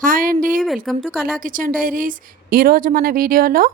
Hi అండి. Welcome to కళా kitchen diaries. ఈరోజు మన వీడియోలో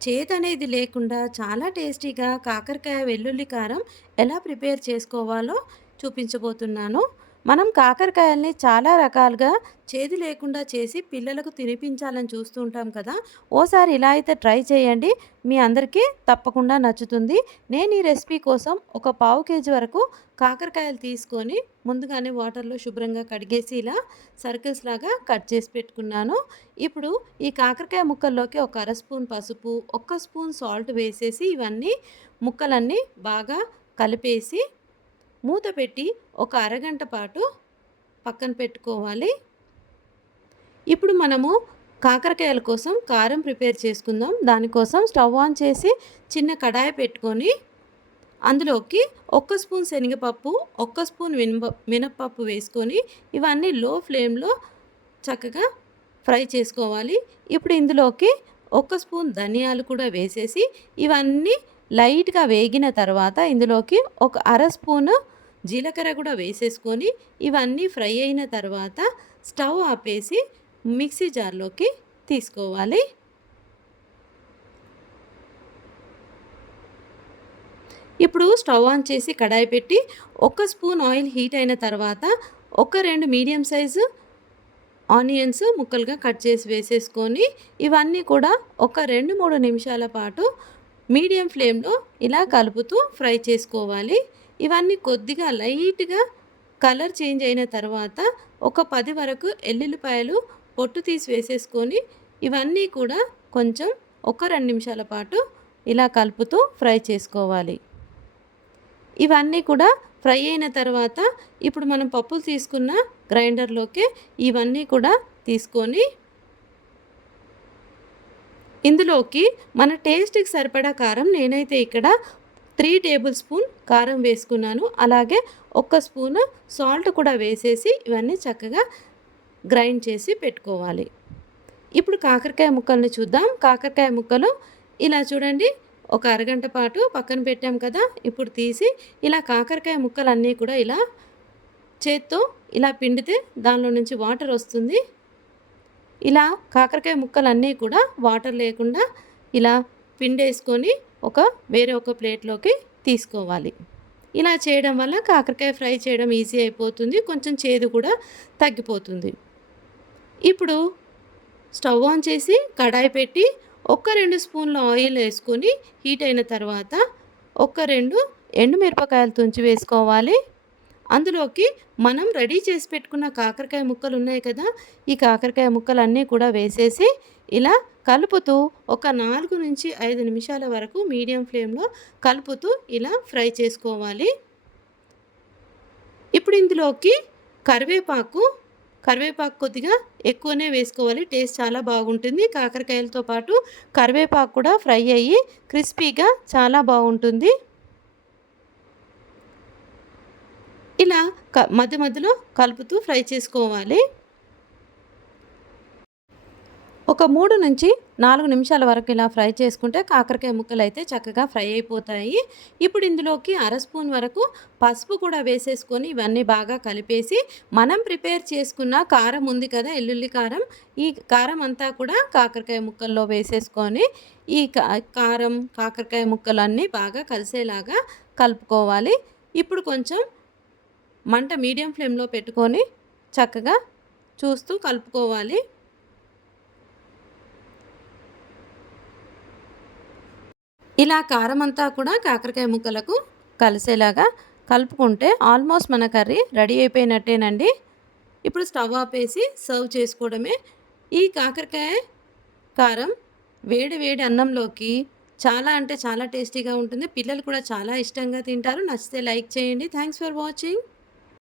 చేదనేది లేకుండా చాలా టేస్టీగా కాకరకాయ వెల్లుల్లి కారం ఎలా ప్రిపేర్ చేసుకోవాలో చూపించబోతున్నాను. మనం కాకరకాయల్ని చాలా రకాలుగా చేదు లేకుండా చేసి పిల్లలకు తినిపించాలని చూస్తూ ఉంటాం కదా! ఓసారి ఇలా అయితే ట్రై చేయండి. మీ అందరికీ తప్పకుండా నచ్చుతుంది. నేను ఈ రెసిపీ కోసం ఒక పావు కేజీ వరకు కాకరకాయలు తీసుకొని ముందుగానే వాటర్‌లో శుభ్రంగా కడిగేసి ఇలా సర్కిల్స్ లాగా కట్ చేసి పెట్టుకున్నాను. ఇప్పుడు ఈ కాకరకాయ ముక్కల్లోకి ఒక అర స్పూన్ పసుపు, ఒక్క స్పూన్ సాల్ట్ వేసేసి ఇవన్నీ ముక్కలన్నీ బాగా కలిపేసి మూత పెట్టి ఒక అరగంట పాటు పక్కన పెట్టుకోవాలి. ఇప్పుడు మనము కాకరకాయల కోసం కారం ప్రిపేర్ చేసుకుందాం. దానికోసం స్టవ్ ఆన్ చేసి చిన్న కడాయి పెట్టుకొని అందులోకి ఒక్క స్పూన్ శనగపప్పు, ఒక్క స్పూన్ మినపప్పు వేసుకొని ఇవన్నీ లో ఫ్లేమ్‌లో చక్కగా ఫ్రై చేసుకోవాలి. ఇప్పుడు ఇందులోకి ఒక్క స్పూన్ ధనియాలు కూడా వేసేసి ఇవన్నీ లైట్‌గా వేగిన తర్వాత ఇందులోకి ఒక అర స్పూను జీలకర్ర కూడా వేసేసుకొని ఇవన్నీ ఫ్రై అయిన తర్వాత స్టవ్ ఆపేసి మిక్సీ జార్‌లోకి తీసుకోవాలి. ఇప్పుడు స్టవ్ ఆన్ చేసి కడాయి పెట్టి ఒక స్పూన్ ఆయిల్ హీట్ అయిన తర్వాత ఒక 2 మీడియం సైజు ఆనియన్స్ ముక్కలుగా కట్ చేసి వేసేసుకొని ఇవన్నీ కూడా ఒక 2-3 నిమిషాల పాటు మీడియం ఫ్లేమ్‌లో ఇలా కలుపుతూ ఫ్రై చేసుకోవాలి. ఇవన్నీ కొద్దిగా లైట్‌గా కలర్ చేంజ్ అయిన తర్వాత ఒక 10 వరకు ఎల్లుల్లిపాయలు పొట్టు తీసి వేసేసుకొని ఇవన్నీ కూడా కొంచెం ఒక 2 నిమిషాల పాటు ఇలా కలుపుతూ ఫ్రై చేసుకోవాలి. ఇవన్నీ కూడా ఫ్రై అయిన తర్వాత ఇప్పుడు మనం పప్పులు తీసుకున్న గ్రైండర్‌లోకి ఇవన్నీ కూడా తీసుకొని ఇందులోకి మన టేస్ట్‌కి సరిపడా కారం నేనైతే ఇక్కడ 3 టేబుల్ స్పూన్ కారం వేసుకున్నాను. అలాగే ఒక్క స్పూను సాల్ట్ కూడా వేసేసి ఇవన్నీ చక్కగా గ్రైండ్ చేసి పెట్టుకోవాలి. ఇప్పుడు కాకరకాయ ముక్కల్ని చూద్దాం. కాకరకాయ ముక్కలు ఇలా చూడండి ఒక అరగంట పాటు పక్కన పెట్టాం కదా! ఇప్పుడు తీసి ఇలా కాకరకాయ ముక్కలన్నీ కూడా ఇలా చేత్తో ఇలా పిండితే దానిలో నుంచి వాటర్ వస్తుంది. ఇలా కాకరకాయ ముక్కలన్నీ కూడా వాటర్ లేకుండా ఇలా పిండేసుకొని వేరే ఒక ప్లేట్‌లోకి తీసుకోవాలి. ఇలా చేయడం వల్ల కాకరకాయ ఫ్రై చేయడం ఈజీ అయిపోతుంది. కొంచెం చేదు కూడా తగ్గిపోతుంది. ఇప్పుడు స్టవ్ ఆన్ చేసి కడాయి పెట్టి ఒక 2 స్పూన్ల ఆయిల్ వేసుకొని హీట్ అయిన తర్వాత ఒక 2 ఎండుమిరపకాయలు తుంచి వేసుకోవాలి. అందులోకి మనం రెడీ చేసి పెట్టుకున్న కాకరకాయ ముక్కలు ఉన్నాయి కదా! ఈ కాకరకాయ ముక్కలన్నీ కూడా వేసేసి ఇలా కలుపుతూ ఒక 4-5 నిమిషాల వరకు మీడియం ఫ్లేమ్‌లో కలుపుతూ ఇలా ఫ్రై చేసుకోవాలి. ఇప్పుడు ఇందులోకి కరివేపాకు కొద్దిగా ఎక్కువనే వేసుకోవాలి. టేస్ట్ చాలా బాగుంటుంది. కాకరకాయలతో పాటు కరివేపాకు కూడా ఫ్రై అయ్యి క్రిస్పీగా చాలా బాగుంటుంది. ఇలా మధ్య మధ్యలో కలుపుతూ ఫ్రై చేసుకోవాలి. ఒక 3-4 నిమిషాల వరకు ఇలా ఫ్రై చేసుకుంటే కాకరకాయ ముక్కలు అయితే చక్కగా ఫ్రై అయిపోతాయి. ఇప్పుడు ఇందులోకి అర స్పూన్ వరకు పసుపు కూడా వేసేసుకొని ఇవన్నీ బాగా కలిపేసి మనం ప్రిపేర్ చేసుకున్న కారం ఉంది కదా ఎల్లుల్లి కారం, ఈ కారం అంతా కూడా కాకరకాయ ముక్కల్లో వేసేసుకొని ఈ కారం కాకరకాయ ముక్కలన్నీ బాగా కలిసేలాగా కలుపుకోవాలి. ఇప్పుడు కొంచెం మంట మీడియం ఫ్లేమ్‌లో పెట్టుకొని చక్కగా చూస్తూ కలుపుకోవాలి. ఇలా కారం అంతా కూడా కాకరకాయ ముక్కలకు కలిసేలాగా కలుపుకుంటే ఆల్మోస్ట్ మన కర్రీ రెడీ అయిపోయినట్టేనండి. ఇప్పుడు స్టవ్ ఆపేసి సర్వ్ చేసుకోవడమే. ఈ కాకరకాయ కారం వేడి వేడి అన్నంలోకి చాలా అంటే చాలా టేస్టీగా ఉంటుంది. పిల్లలు కూడా చాలా ఇష్టంగా తింటారు. నచ్చితే లైక్ చేయండి. Thanks for watching.